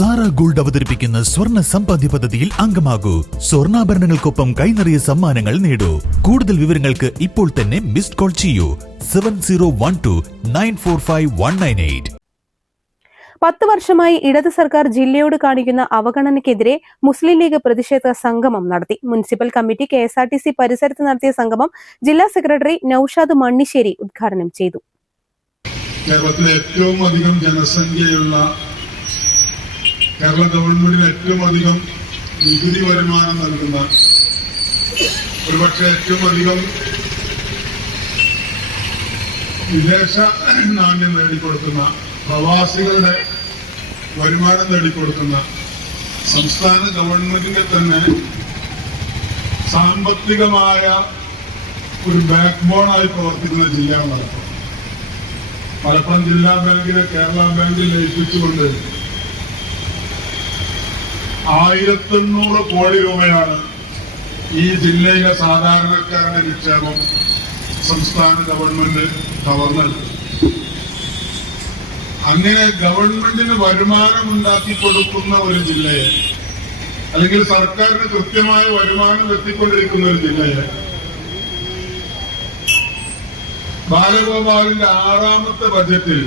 Sara gold അവതരിപ്പിക്കുന്ന സ്വർണ സമ്പാദ്യ പദ്ധതിയിൽ അംഗമാകൂ. സ്വർണാഭരണങ്ങൾക്കൊപ്പം കൈനിറിയ സമ്മാനങ്ങൾ നേടൂ. കൂടുതൽ വിവരങ്ങൾക്ക് ഇപ്പോൾ തന്നെ മിസ്ഡ് കോൾ ചെയ്യൂ. Seven zero one two nine four five one nine eight. പത്ത് വർഷമായി ഇടത് സർക്കാർ ജില്ലയോട് കാണിക്കുന്ന അവഗണനയ്ക്കെതിരെ മുസ്ലിം ലീഗ് പ്രതിഷേധ സംഗമം നടത്തി. Municipal committee K S R T C പരിസരത്ത് നടത്തിയ സംഗമം ജില്ലാ സെക്രട്ടറി നൌഷാദ് മണ്ണിശ്ശേരി ഉദ്ഘാടനം ചെയ്തു. കേരളത്തിലെ ഏറ്റവും അധികം ജനസംഖ്യയുള്ള കേരള ഗവൺമെന്റിന് ഏറ്റവും അധികം നികുതി വരുമാനം നൽകുന്ന ഒരുപക്ഷെ ഏറ്റവും അധികം വിദേശ നാണ്യം നേടിക്കൊടുക്കുന്ന പ്രവാസികളുടെ വരുമാനം നേടിക്കൊടുക്കുന്ന സംസ്ഥാന ഗവൺമെന്റിന്റെ തന്നെ സാമ്പത്തികമായ ഒരു ബാക്ക് ബോണായി പ്രവർത്തിക്കുന്ന ജില്ലയാണ് മലപ്പുറം. മലപ്പുറം ജില്ലാ ബാങ്കിനെ കേരള ബാങ്കിൽ ലയിപ്പിച്ചുകൊണ്ട് ആയിരത്തെണ്ണൂറ് കോടി രൂപയാണ് ഈ ജില്ലയിലെ സാധാരണക്കാരുടെ നിക്ഷേപം സംസ്ഥാന ഗവൺമെന്റ് കവർന്നത് അങ്ങനെ ഗവൺമെന്റിന് വരുമാനം ഉണ്ടാക്കി കൊടുക്കുന്ന ഒരു ജില്ലയെ അല്ലെങ്കിൽ സർക്കാരിന് കൃത്യമായ വരുമാനം എത്തിക്കൊണ്ടിരിക്കുന്ന ഒരു ജില്ലയെ ബാലഗോപാലിന്റെ ആറാമത്തെ ബജറ്റിൽ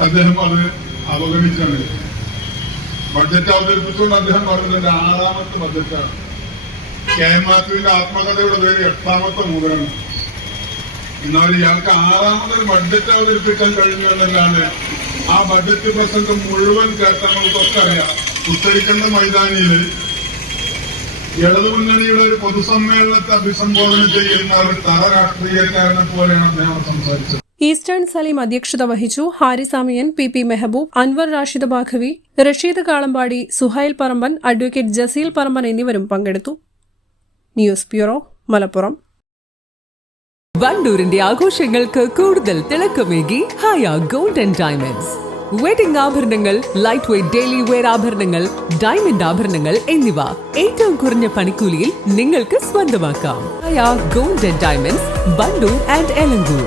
അദ്ദേഹം അത് അവഗണിച്ചാണ് ബഡ്ജറ്റ് അവതരിപ്പിച്ചുകൊണ്ട് അദ്ദേഹം പറഞ്ഞത് ആറാമത്തെ ബഡ്ജറ്റാണ്. കെ എം മാത്യുവിന്റെ ആത്മകഥയുടെ പേര് എട്ടാമത്തെ മൂലമാണ് എന്നാൽ ഇയാൾക്ക് ആറാമതൊരു ബഡ്ജറ്റ് അവതരിപ്പിക്കാൻ കഴിഞ്ഞു എന്നല്ലാണ്ട് ആ ബഡ്ജറ്റ് പ്രസംഗം മുഴുവൻ കേട്ടാൽ നമുക്കൊക്കെ അറിയാം. ഉത്തരിക്കണ്ട മൈതാനിയിൽ ഇടതുമുന്നണിയുടെ ഒരു പൊതുസമ്മേളനത്തെ അഭിസംബോധന ചെയ്യുന്ന ഒരു തറ രാഷ്ട്രീയക്കാരനെ പോലെയാണ് അദ്ദേഹം സംസാരിച്ചത്. ഈസ്റ്റേൺ സലീം അധ്യക്ഷത വഹിച്ചു ഹാരിസാമിയൻ P P Mehboob Anwar Rashid Baqavi Rasheed Kalambadi Suhail Paramban advocate Jaseel Paramban എന്നിവരും പങ്കെടുത്തു. News bureau Malappuram. വണ്ടൂരിന്റെ ആഘോഷങ്ങൾക്ക് കൂടുതൽ തിളക്കമേകി ഹായ ഗോൾഡൻ ഡയമണ്ട്സ്. വെഡിംഗ് ആഭരണങ്ങൾ ലൈറ്റ് വെയ്റ്റ് ഡെയിലി വെയർ ആഭരണങ്ങൾ ഡയമണ്ട് ആഭരണങ്ങൾ എന്നിവ ഏറ്റവും കുറഞ്ഞ പണിക്കൂലിയിൽ നിങ്ങൾക്ക് സ്വന്തമാക്കാം. Haya golden diamonds Wandoor and Elankur.